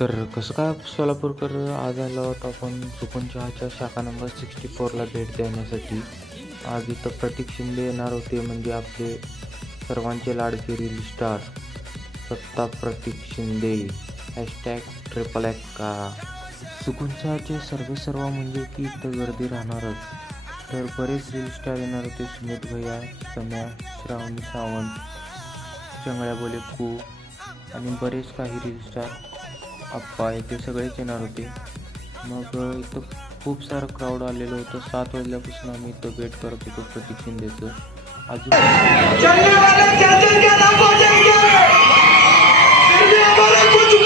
तर कसं काय सोलापूरकर आज आला आहोत आपण? चुकून चहाच्या शाखा नंबर सिक्स्टी फोरला भेट देण्यासाठी. आज इथं प्रतीक शिंदे येणार होते म्हणजे आपले सर्वांचे लाडके रील स्टार सत्ता प्रतीक शिंदे. हॅशटॅग ट्रिपल का. चुकून चहाचे सर्वे सर्व म्हणजे की इथं गर्दी राहणारच. तर बरेच रील स्टार येणार होते सुमित भैया सम्या श्रावणी सावंत चंगळ्या बोले कू आणि बरेच काही रील स्टार आप्पा हे ते सगळेच येणार होते मग इथं खूप सारं क्राऊड आलेलं होतं सात वाजल्यापासून आम्ही इथं वेट करत होतो प्रतीक शिंदेचं अजून चलने वाले चलते के ना पहुंचेंगे फिर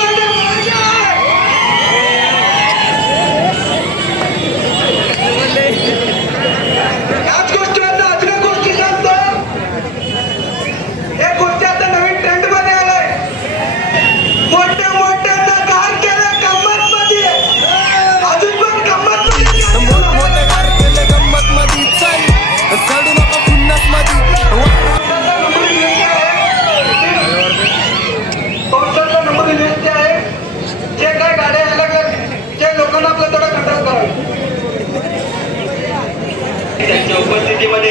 यांच्या उपस्थितीमध्ये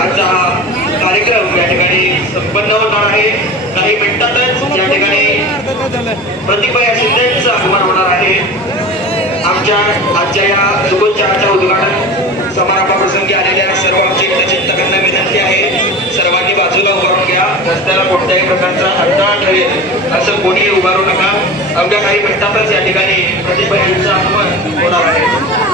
आजचा हा कार्यक्रम या ठिकाणी संपन्न होणार आहे. काही मिनिटातच या ठिकाणी प्रतिभा शिंदेचं आगमन होणार आहे. आमच्या आजच्या या शुभोच्चाराच्या उद्घाटन समारंभाप्रसंगी आलेल्या सर्व आमचे चिंतकांना विनंती आहे. सर्वांनी बाजूला उभारून घ्या. रस्त्याला कोणत्याही प्रकारचा अडथळा ठरेल असं कोणीही उभारू नका. अवघ्या काही मिनिटातच या ठिकाणी प्रतिभा यांचं आगमन होणार आहे.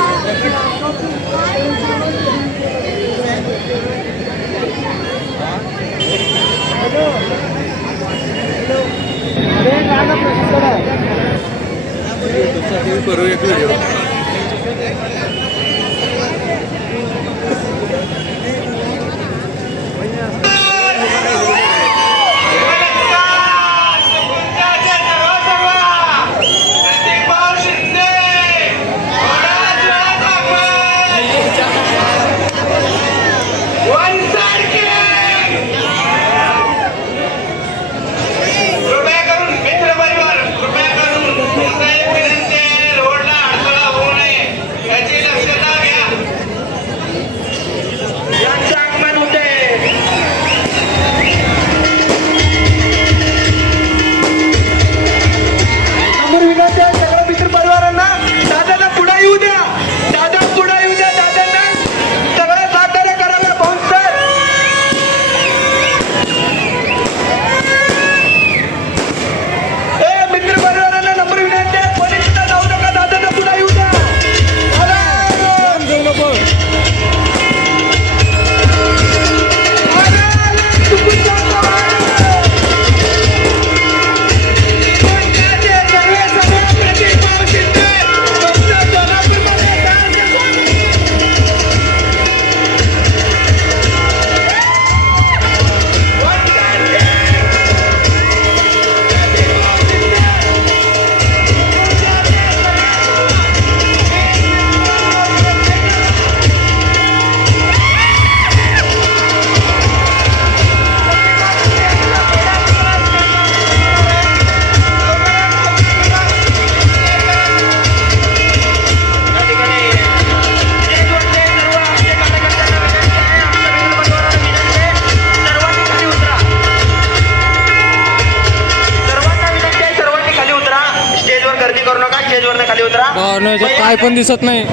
करू नका स्टेजवर खाली उतरा. काय पण दिसत नाही.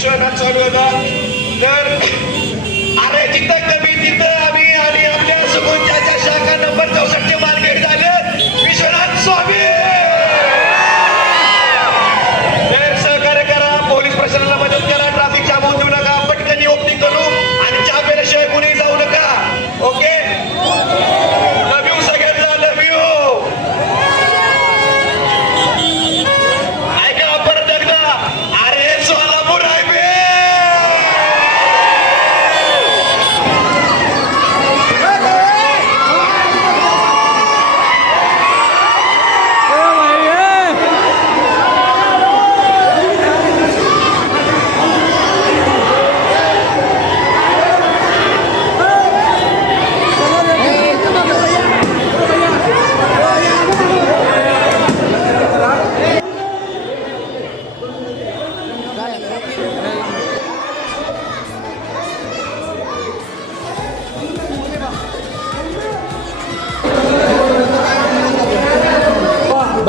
sure that's all we're done.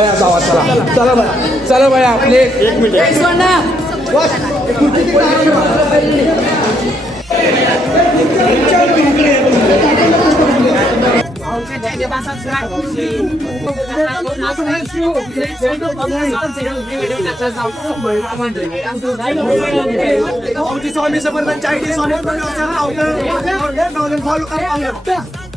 भया जावा चला चला भया चला भया आपले एक मिनिट स्वामी समर्पण चाळीस